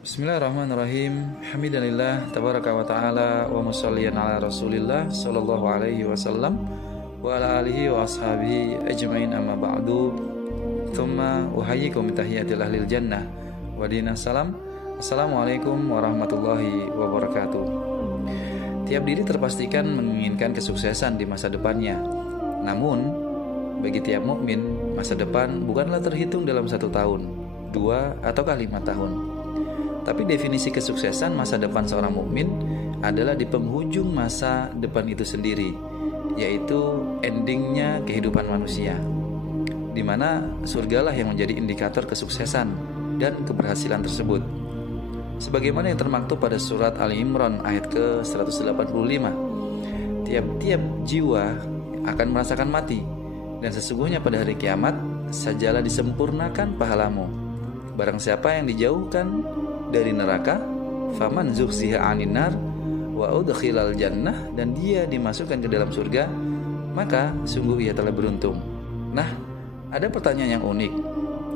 Bismillahirrahmanirrahim. Hamidalillah tabaraka wa ta'ala wa musalliyan ala Rasulillah sallallahu alaihi wasallam wa ala alihi wa ashabihi ajmain, amma ba'du. Thumma uhayyikum tahiyatil ahlil jannah wa dinas salam. Assalamualaikum warahmatullahi wabarakatuh. Tiap diri terpastikan menginginkan kesuksesan di masa depannya. Namun, bagi tiap mukmin, masa depan bukanlah terhitung dalam 1 tahun, 2 ataukah 5 tahun. Tapi definisi kesuksesan masa depan seorang mukmin adalah di penghujung masa depan itu sendiri, yaitu endingnya kehidupan manusia, di mana surgalah yang menjadi indikator kesuksesan dan keberhasilan tersebut. Sebagaimana yang termaktub pada surat Ali Imran ayat ke-185, tiap-tiap jiwa akan merasakan mati, dan sesungguhnya pada hari kiamat sajalah disempurnakan pahalamu. Barang siapa yang dijauhkan dari neraka, faman zuhziha 'anil nar wa udkhilal jannah, dan dia dimasukkan ke dalam surga, maka sungguh ia telah beruntung. Nah, ada pertanyaan yang unik.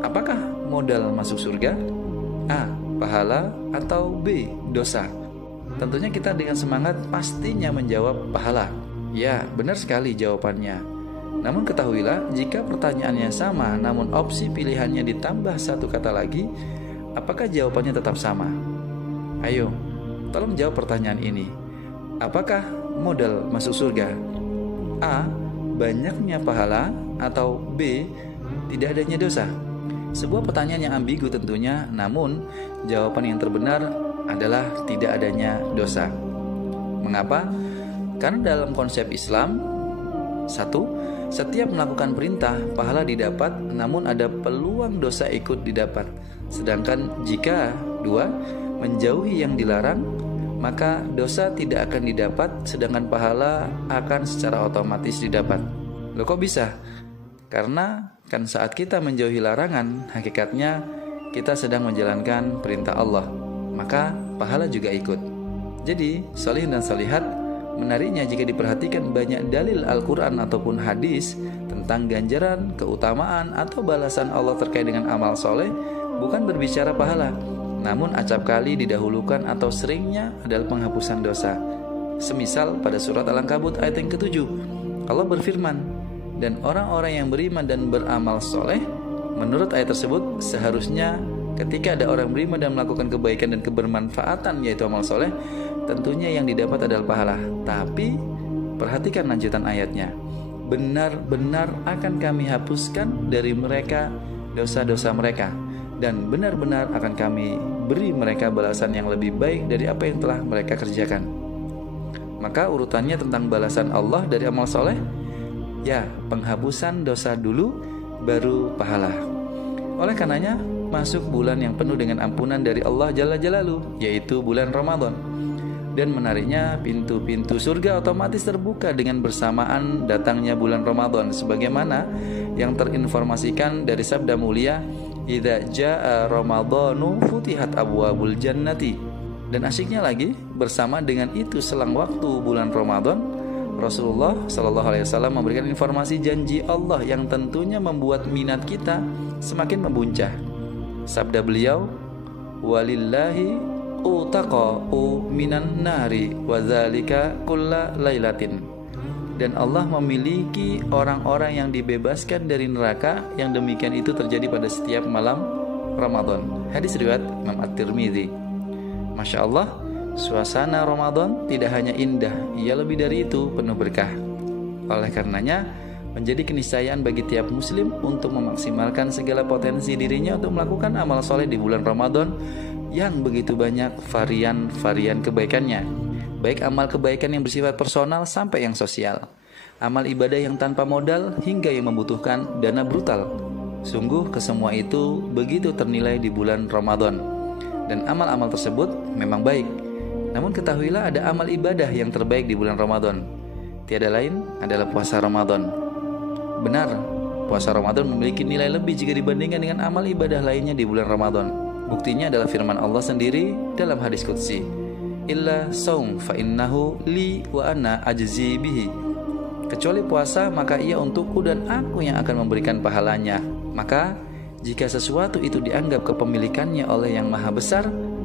Apakah modal masuk surga? A. Pahala, atau B. Dosa? Tentunya kita dengan semangat pastinya menjawab pahala. Ya, benar sekali jawabannya. Namun ketahuilah, jika pertanyaannya sama namun opsi pilihannya ditambah 1 kata lagi, apakah jawabannya tetap sama? Ayo, tolong jawab pertanyaan ini. Apakah modal masuk surga? A. Banyaknya pahala, atau B. Tidak adanya dosa? Sebuah pertanyaan yang ambigu tentunya, namun jawaban yang terbenar adalah tidak adanya dosa. Mengapa? Karena dalam konsep Islam, 1. Setiap melakukan perintah, pahala didapat, namun ada peluang dosa ikut didapat. Sedangkan jika 2. Menjauhi yang dilarang, maka dosa tidak akan didapat, sedangkan pahala akan secara otomatis didapat. Loh, kok bisa? Karena kan saat kita menjauhi larangan, hakikatnya kita sedang menjalankan perintah Allah, maka pahala juga ikut. Jadi, sholihin dan sholihat, menariknya jika diperhatikan banyak dalil Al-Quran ataupun hadis tentang ganjaran, keutamaan, atau balasan Allah terkait dengan amal soleh, bukan berbicara pahala, namun acap kali didahulukan atau seringnya adalah penghapusan dosa. Semisal pada surat Al-Ankabut ayat yang ke-7, Allah berfirman, dan orang-orang yang beriman dan beramal soleh, menurut ayat tersebut seharusnya ketika ada orang beriman dan melakukan kebaikan dan kebermanfaatan, yaitu amal soleh, tentunya yang didapat adalah pahala. Tapi perhatikan lanjutan ayatnya, benar-benar akan kami hapuskan dari mereka dosa-dosa mereka, dan benar-benar akan kami beri mereka balasan yang lebih baik dari apa yang telah mereka kerjakan. Maka urutannya tentang balasan Allah dari amal soleh, ya, penghapusan dosa dulu, baru pahala. Oleh karenanya, masuk bulan yang penuh dengan ampunan dari Allah Jalla Jalaluhu, yaitu bulan Ramadan. Dan menariknya, pintu-pintu surga otomatis terbuka dengan bersamaan datangnya bulan Ramadan, sebagaimana yang terinformasikan dari sabda mulia, idza jaa ramadhanu futihat abwabul jannati. Dan asyiknya lagi, bersama dengan itu selang waktu bulan Ramadan, Rasulullah SAW memberikan informasi janji Allah yang tentunya membuat minat kita semakin membuncah. Sabda beliau, walillahi utaqa'u minan nari wa dzalika kulla lailatin. Dan Allah memiliki orang-orang yang dibebaskan dari neraka, yang demikian itu terjadi pada setiap malam Ramadan. Hadis riwayat Imam At-Tirmidzi. Masya Allah, suasana Ramadan tidak hanya indah, ia lebih dari itu penuh berkah. Oleh karenanya, menjadi keniscayaan bagi tiap muslim untuk memaksimalkan segala potensi dirinya untuk melakukan amal soleh di bulan Ramadan yang begitu banyak varian-varian kebaikannya, baik amal kebaikan yang bersifat personal sampai yang sosial, amal ibadah yang tanpa modal hingga yang membutuhkan dana brutal. Sungguh kesemua itu begitu ternilai di bulan Ramadan, dan amal-amal tersebut memang baik. Namun ketahuilah, ada amal ibadah yang terbaik di bulan Ramadan, tiada lain adalah puasa Ramadan. Benar, puasa Ramadan memiliki nilai lebih jika dibandingkan dengan amal ibadah lainnya di bulan Ramadan. Buktinya adalah firman Allah sendiri dalam hadis qudsi, illa saum fa innahu li wa ana ajzi bihi. Kecuali puasa, maka ia untukku dan aku yang akan memberikan pahalanya. Maka jika sesuatu itu dianggap kepemilikannya oleh yang maha besar,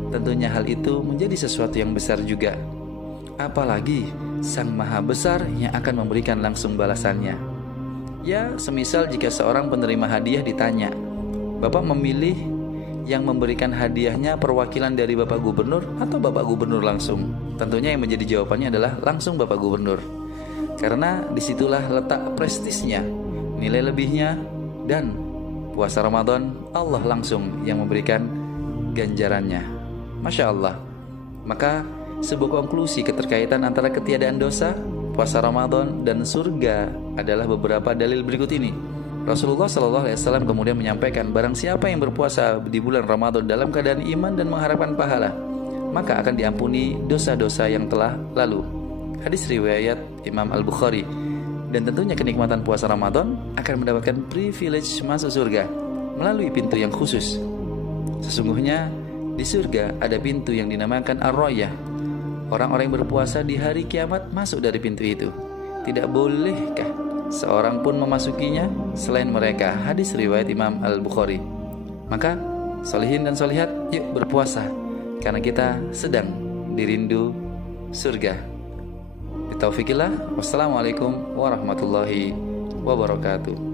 tentunya hal itu menjadi sesuatu yang besar juga. Apalagi Sang Maha Besar yang akan memberikan langsung balasannya. Ya, semisal jika seorang penerima hadiah ditanya, Bapak memilih yang memberikan hadiahnya perwakilan dari Bapak Gubernur atau Bapak Gubernur langsung? Tentunya yang menjadi jawabannya adalah langsung Bapak Gubernur. Karena disitulah letak prestisnya, nilai lebihnya, dan puasa Ramadan Allah langsung yang memberikan ganjarannya. Masya Allah. Maka sebuah konklusi keterkaitan antara ketiadaan dosa, puasa Ramadan, dan surga adalah beberapa dalil berikut ini. Rasulullah SAW kemudian menyampaikan, barang siapa yang berpuasa di bulan Ramadan dalam keadaan iman dan mengharapkan pahala, maka akan diampuni dosa-dosa yang telah lalu. Hadis riwayat Imam Al-Bukhari. Dan tentunya kenikmatan puasa Ramadan akan mendapatkan privilege masuk surga melalui pintu yang khusus. Sesungguhnya di surga ada pintu yang dinamakan Ar-Royah. Orang-orang yang berpuasa di hari kiamat masuk dari pintu itu. Tidak bolehkah seorang pun memasukinya selain mereka? Hadis riwayat Imam Al-Bukhari. Maka solihin dan solihat, yuk berpuasa, karena kita sedang dirindu surga. Bitaufikillah. Wassalamualaikum warahmatullahi wabarakatuh.